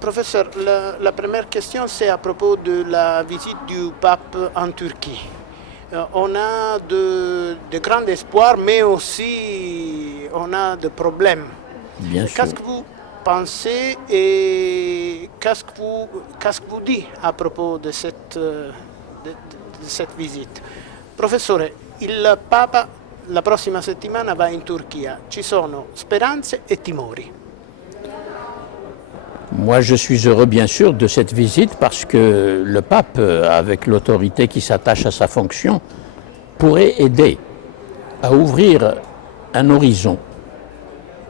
Professeur, la première question, c'est à propos de la visite du pape en Turquie. On a de grands espoirs, mais aussi on a des problèmes. Bien sûr. Qu'est-ce que vous pensez et qu'est-ce que vous dites à propos de cette visite? Professore, il Papa la prossima settimana va in Turchia. Ci sono speranze e timori. Moi, je suis heureux, bien sûr, de cette visite parce que le pape, avec l'autorité qui s'attache à sa fonction, pourrait aider à ouvrir un horizon,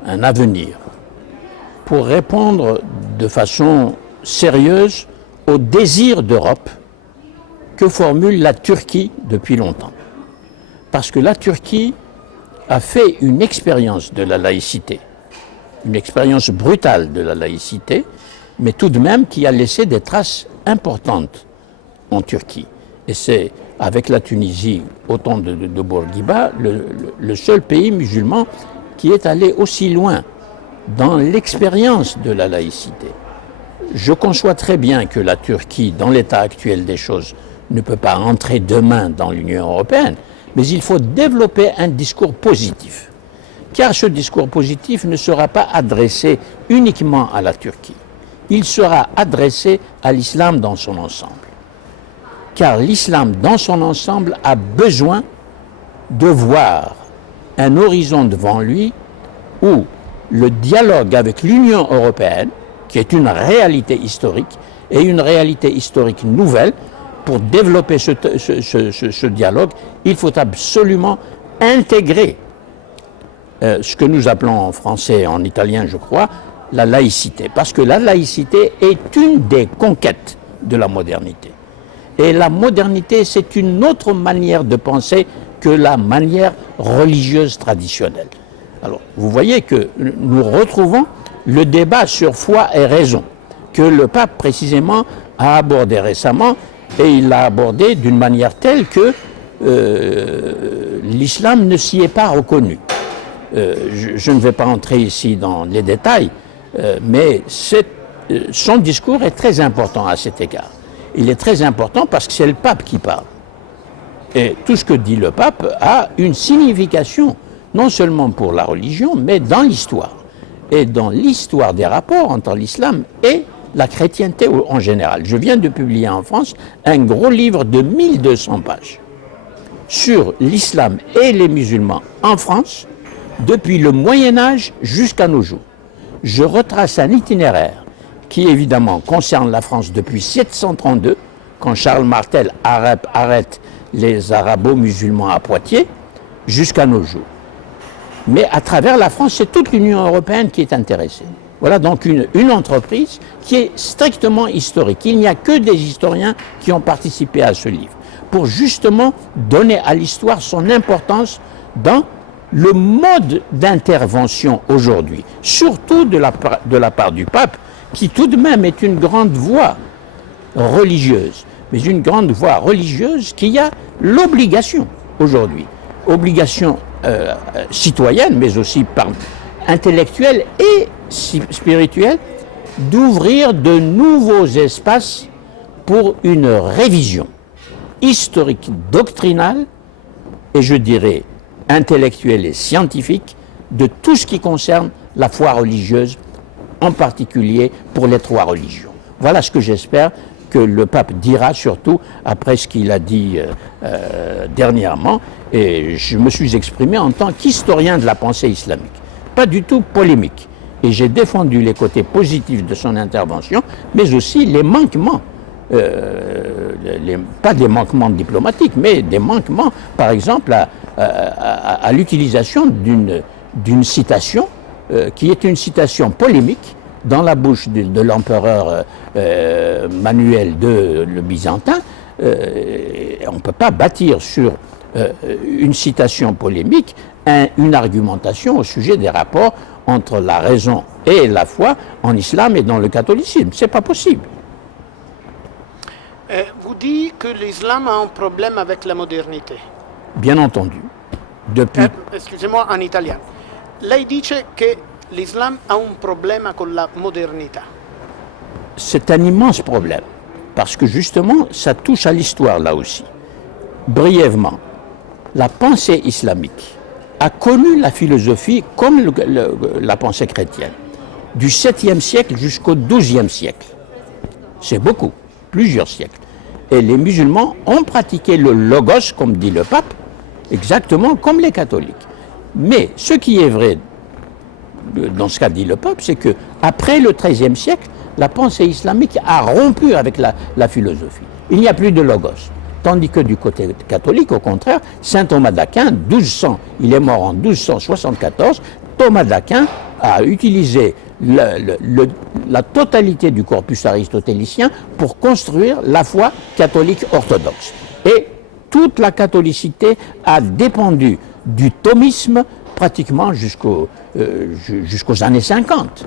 un avenir, pour répondre de façon sérieuse au désir d'Europe que formule la Turquie depuis longtemps. Parce que la Turquie a fait une expérience de la laïcité, une expérience brutale de la laïcité, mais tout de même qui a laissé des traces importantes en Turquie. Et c'est, avec la Tunisie, au temps de Bourguiba, le seul pays musulman qui est allé aussi loin dans l'expérience de la laïcité. Je conçois très bien que la Turquie, dans l'état actuel des choses, ne peut pas entrer demain dans l'Union européenne, mais il faut développer un discours positif. Car ce discours positif ne sera pas adressé uniquement à la Turquie. Il sera adressé à l'islam dans son ensemble. Car l'islam dans son ensemble a besoin de voir un horizon devant lui où le dialogue avec l'Union européenne, qui est une réalité historique, et une réalité historique nouvelle, pour développer ce dialogue, il faut absolument intégrer ce que nous appelons en français et en italien, je crois, la laïcité. Parce que la laïcité est une des conquêtes de la modernité. Et la modernité, c'est une autre manière de penser que la manière religieuse traditionnelle. Alors, vous voyez que nous retrouvons le débat sur foi et raison, que le pape précisément a abordé récemment, et il l'a abordé d'une manière telle que l'islam ne s'y est pas reconnu. Je ne vais pas entrer ici dans les détails, mais son discours est très important à cet égard. Il est très important parce que c'est le pape qui parle. Et tout ce que dit le pape a une signification, non seulement pour la religion, mais dans l'histoire. Et dans l'histoire des rapports entre l'islam et la chrétienté en général. Je viens de publier en France un gros livre de 1200 pages sur l'islam et les musulmans en France depuis le Moyen-Âge jusqu'à nos jours. Je retrace un itinéraire qui évidemment concerne la France depuis 732, quand Charles Martel arrête les arabo-musulmans à Poitiers, jusqu'à nos jours. Mais à travers la France, c'est toute l'Union européenne qui est intéressée. Voilà donc une entreprise qui est strictement historique. Il n'y a que des historiens qui ont participé à ce livre, pour justement donner à l'histoire son importance dans le mode d'intervention aujourd'hui, surtout de la part du pape, qui tout de même est une grande voix religieuse, mais une grande voix religieuse qui a l'obligation aujourd'hui, obligation citoyenne, mais aussi intellectuelle et spirituelle, d'ouvrir de nouveaux espaces pour une révision historique, doctrinale, et je dirais intellectuelle et scientifique, de tout ce qui concerne la foi religieuse, en particulier pour les trois religions. Voilà ce que j'espère que le pape dira, surtout après ce qu'il a dit dernièrement, et je me suis exprimé en tant qu'historien de la pensée islamique, pas du tout polémique. Et j'ai défendu les côtés positifs de son intervention, mais aussi les manquements, pas des manquements diplomatiques, mais des manquements, par exemple, à l'utilisation d'une citation qui est une citation polémique dans la bouche de l'empereur Manuel II le Byzantin. On ne peut pas bâtir sur une citation polémique une argumentation au sujet des rapports entre la raison et la foi en islam et dans le catholicisme. Ce n'est pas possible. Vous dites que l'islam a un problème avec la modernité. Bien entendu. Depuis... Excusez-moi, en italien. Lei dice che l'Islam ha un problema con la modernità. c'est un immense problème, parce que justement, ça touche à l'histoire là aussi. Brièvement, la pensée islamique a connu la philosophie comme la pensée chrétienne, du 7e siècle jusqu'au 12e siècle. C'est beaucoup, plusieurs siècles. Et les musulmans ont pratiqué le logos, comme dit le pape, exactement comme les catholiques. Mais ce qui est vrai, dans ce qu'a dit le pape, c'est qu'après le XIIIe siècle, la pensée islamique a rompu avec la philosophie. Il n'y a plus de logos. Tandis que du côté catholique, au contraire, saint Thomas d'Aquin, il est mort en 1274, Thomas d'Aquin a utilisé la totalité du corpus aristotélicien pour construire la foi catholique orthodoxe. Et toute la catholicité a dépendu du thomisme pratiquement jusqu'aux années 50.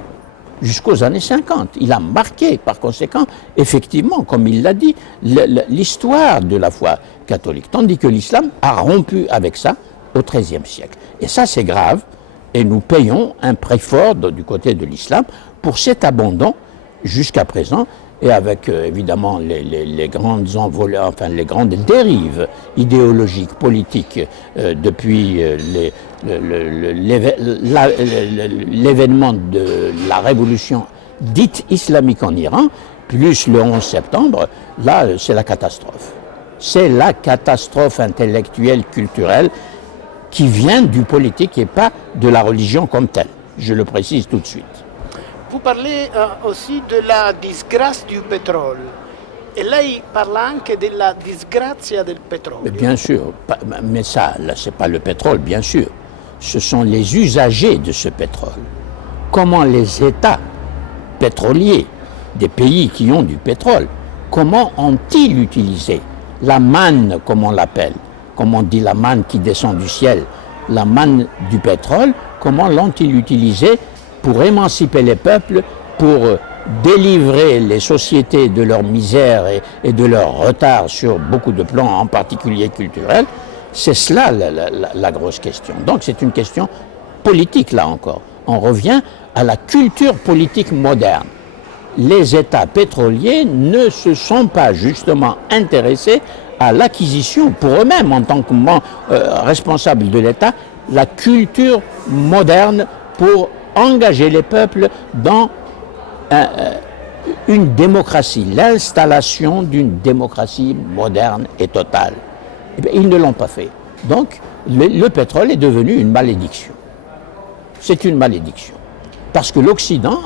Jusqu'aux années 50. Il a marqué, par conséquent, effectivement, comme il l'a dit, l'histoire de la foi catholique. Tandis que l'islam a rompu avec ça au XIIIe siècle. Et ça, c'est grave. Et nous payons un prix fort du côté de l'islam pour cet abandon jusqu'à présent, et avec évidemment les grandes envolées, enfin les grandes dérives idéologiques, politiques depuis l'événement de la révolution dite islamique en Iran, plus le 11 septembre, là c'est la catastrophe. C'est la catastrophe intellectuelle, culturelle, qui vient du politique et pas de la religion comme telle. Je le précise tout de suite. Vous parlez aussi de la disgrâce du pétrole. Et lei parla anche della disgrazia del petrolio. Mais bien sûr, mais ça, là, c'est pas le pétrole, bien sûr. Ce sont les usagers de ce pétrole. Comment les États pétroliers des pays qui ont du pétrole, comment ont-ils utilisé la manne, comme on l'appelle, comme on dit la manne qui descend du ciel, la manne du pétrole, comment l'ont-ils utilisé pour émanciper les peuples, pour délivrer les sociétés de leur misère et de leur retard sur beaucoup de plans, en particulier culturels. C'est cela la grosse question. Donc c'est une question politique là encore. On revient à la culture politique moderne. Les États pétroliers ne se sont pas justement intéressés à l'acquisition pour eux-mêmes en tant que responsables de l'État, la culture moderne pour engager les peuples dans une démocratie, l'installation d'une démocratie moderne et totale. Eh bien, ils ne l'ont pas fait. Donc, le pétrole est devenu une malédiction. C'est une malédiction. Parce que l'Occident,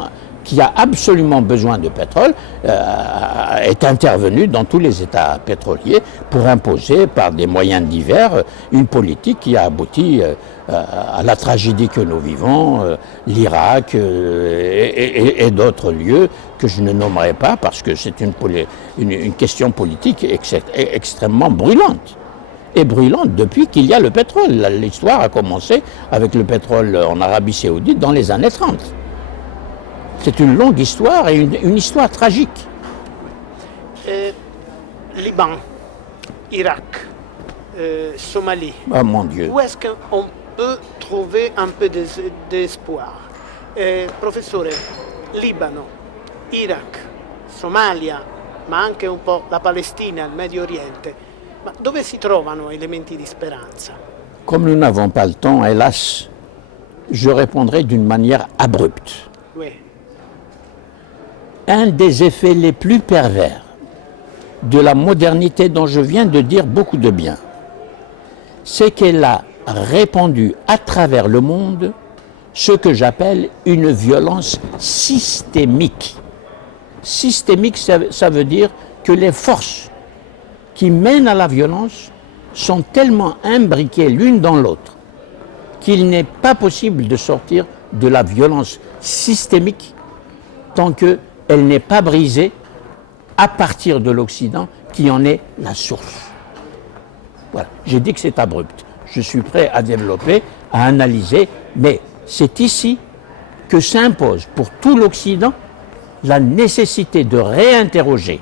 qui a absolument besoin de pétrole, est intervenu dans tous les États pétroliers pour imposer par des moyens divers une politique qui a abouti à la tragédie que nous vivons, l'Irak et d'autres lieux que je ne nommerai pas parce que c'est une question politique extrêmement brûlante. Et brûlante depuis qu'il y a le pétrole. L'histoire a commencé avec le pétrole en Arabie Saoudite dans les années 30. C'est une longue histoire et une histoire tragique. Liban, Irak, Somalie. Ah mon Dieu. Où est-ce qu'on peut trouver un peu d'espoir? Professore, Libano, Iraq, Somalia, ma anche un po' la Palestina, il Medio Oriente. Ma dove si trovano elementi di speranza? Comme nous n'avons pas le temps, hélas, je répondrai d'une manière abrupte. Oui. Un des effets les plus pervers de la modernité dont je viens de dire beaucoup de bien, c'est qu'elle a répandu à travers le monde ce que j'appelle une violence systémique. Systémique, ça veut dire que les forces qui mènent à la violence sont tellement imbriquées l'une dans l'autre qu'il n'est pas possible de sortir de la violence systémique tant qu'elle n'est pas brisée à partir de l'Occident qui en est la source. Voilà, j'ai dit que c'est abrupt. Je suis prêt à développer, à analyser, mais c'est ici que s'impose pour tout l'Occident la nécessité de réinterroger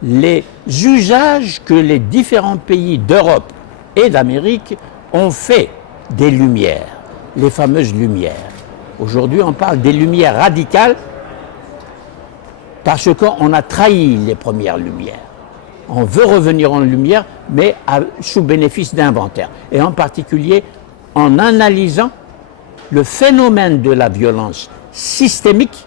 les usages que les différents pays d'Europe et d'Amérique ont fait des Lumières, les fameuses Lumières. Aujourd'hui, on parle des Lumières radicales Parce qu'on a trahi les premières lumières. On veut revenir en lumière, mais sous bénéfice d'inventaire. Et en particulier en analysant le phénomène de la violence systémique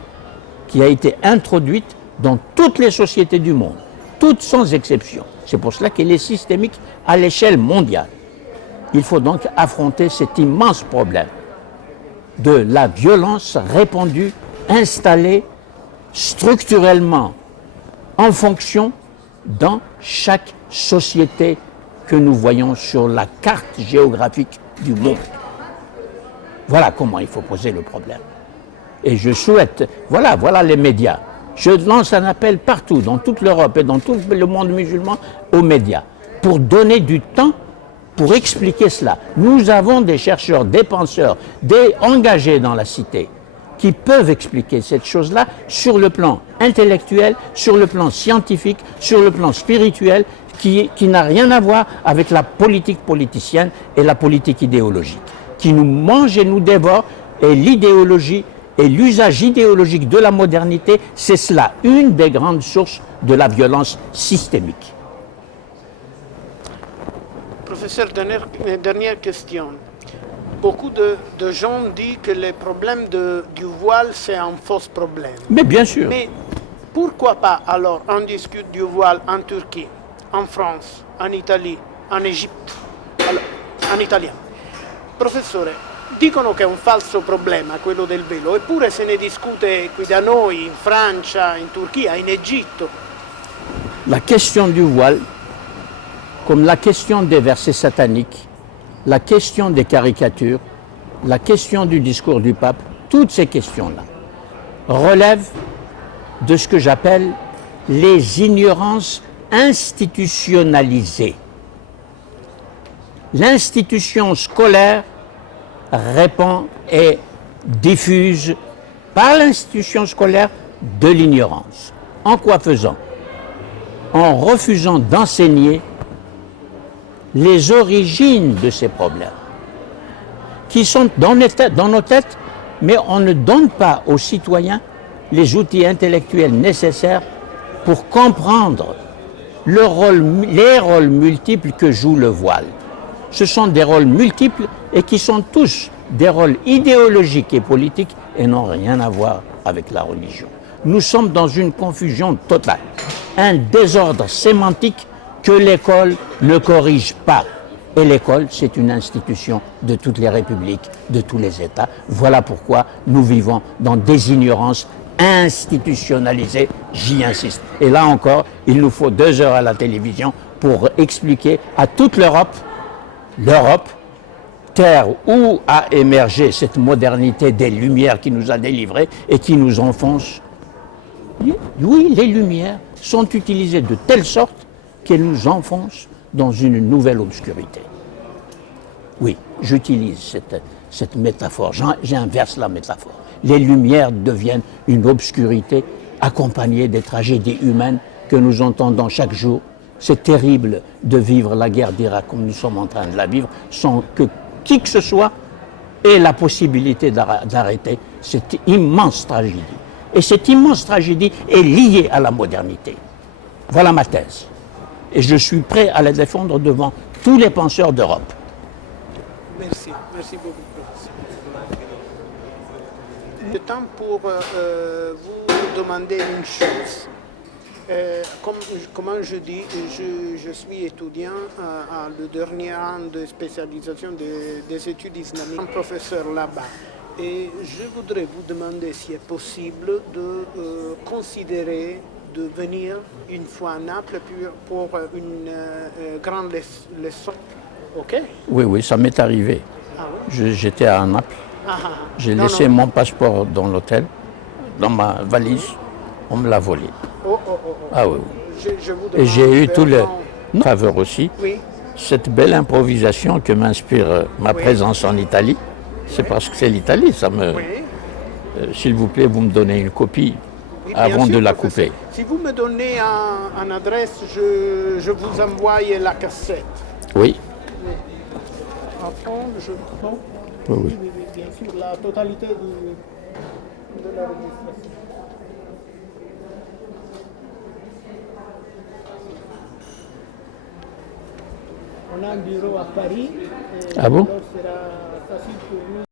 qui a été introduite dans toutes les sociétés du monde, toutes sans exception. C'est pour cela qu'elle est systémique à l'échelle mondiale. Il faut donc affronter cet immense problème de la violence répandue, installée structurellement en fonction dans chaque société que nous voyons sur la carte géographique du monde. Voilà comment il faut poser le problème. Et je souhaite, voilà les médias. Je lance un appel partout, dans toute l'Europe et dans tout le monde musulman, aux médias, pour donner du temps pour expliquer cela. Nous avons des chercheurs, des penseurs, des engagés dans la cité, qui peuvent expliquer cette chose-là sur le plan intellectuel, sur le plan scientifique, sur le plan spirituel, qui n'a rien à voir avec la politique politicienne et la politique idéologique, qui nous mange et nous dévore, et l'idéologie et l'usage idéologique de la modernité, c'est cela, une des grandes sources de la violence systémique. Professeur, dernière question. Beaucoup de gens disent que le problème du voile, c'est un faux problème. Mais bien sûr. Mais pourquoi pas alors on discute du voile en Turquie, en France, en Italie, en Égypte, en italien? Professore, dicono che è un falso problema quello del velo, eppure se ne discute qui da noi, in Francia, in Turchia, in Egitto. La question du voile, comme la question des versets sataniques, la question des caricatures, la question du discours du pape, toutes ces questions-là relèvent de ce que j'appelle les ignorances institutionnalisées. L'institution scolaire répand et diffuse par l'institution scolaire de l'ignorance. En quoi faisant? En refusant d'enseigner les origines de ces problèmes, qui sont dans nos têtes, mais on ne donne pas aux citoyens les outils intellectuels nécessaires pour comprendre les rôles multiples que joue le voile. Ce sont des rôles multiples et qui sont tous des rôles idéologiques et politiques et n'ont rien à voir avec la religion. Nous sommes dans une confusion totale, un désordre sémantique que l'école ne corrige pas. Et l'école, c'est une institution de toutes les républiques, de tous les États. Voilà pourquoi nous vivons dans des ignorances institutionnalisées, j'y insiste. Et là encore, il nous faut 2 heures à la télévision pour expliquer à toute l'Europe, terre où a émergé cette modernité des Lumières qui nous a délivrés et qui nous enfonce. Oui, les Lumières sont utilisées de telle sorte qu'elles nous enfoncent dans une nouvelle obscurité. Oui, j'utilise cette métaphore, j'inverse la métaphore. Les Lumières deviennent une obscurité accompagnée des tragédies humaines que nous entendons chaque jour. C'est terrible de vivre la guerre d'Irak comme nous sommes en train de la vivre sans que qui que ce soit ait la possibilité d'arrêter cette immense tragédie. Et cette immense tragédie est liée à la modernité. Voilà ma thèse. Et je suis prêt à la défendre devant tous les penseurs d'Europe. Merci beaucoup, professeur. Le temps pour vous demander une chose. Comme je dis, je suis étudiant à le dernier an de spécialisation des études islamiques, un professeur là-bas. Et je voudrais vous demander s'il est possible de considérer de venir une fois à Naples pour une grande leçon. OK? Oui, ça m'est arrivé. Ah oui? J'étais à Naples. J'ai laissé mon passeport dans l'hôtel, dans ma valise. On me l'a volé. Ah oui. Et j'ai eu tous les faveurs aussi. Oui. Cette belle improvisation que m'inspire ma présence en Italie, c'est parce que c'est l'Italie. S'il vous plaît, vous me donnez une copie avant de la couper. Si vous me donnez une adresse, je vous envoie la cassette. Oui. À fond, Oui. Bien sûr, la totalité de l'enregistrement. On a un bureau à Paris. Ah bon? Alors sera facile pour nous.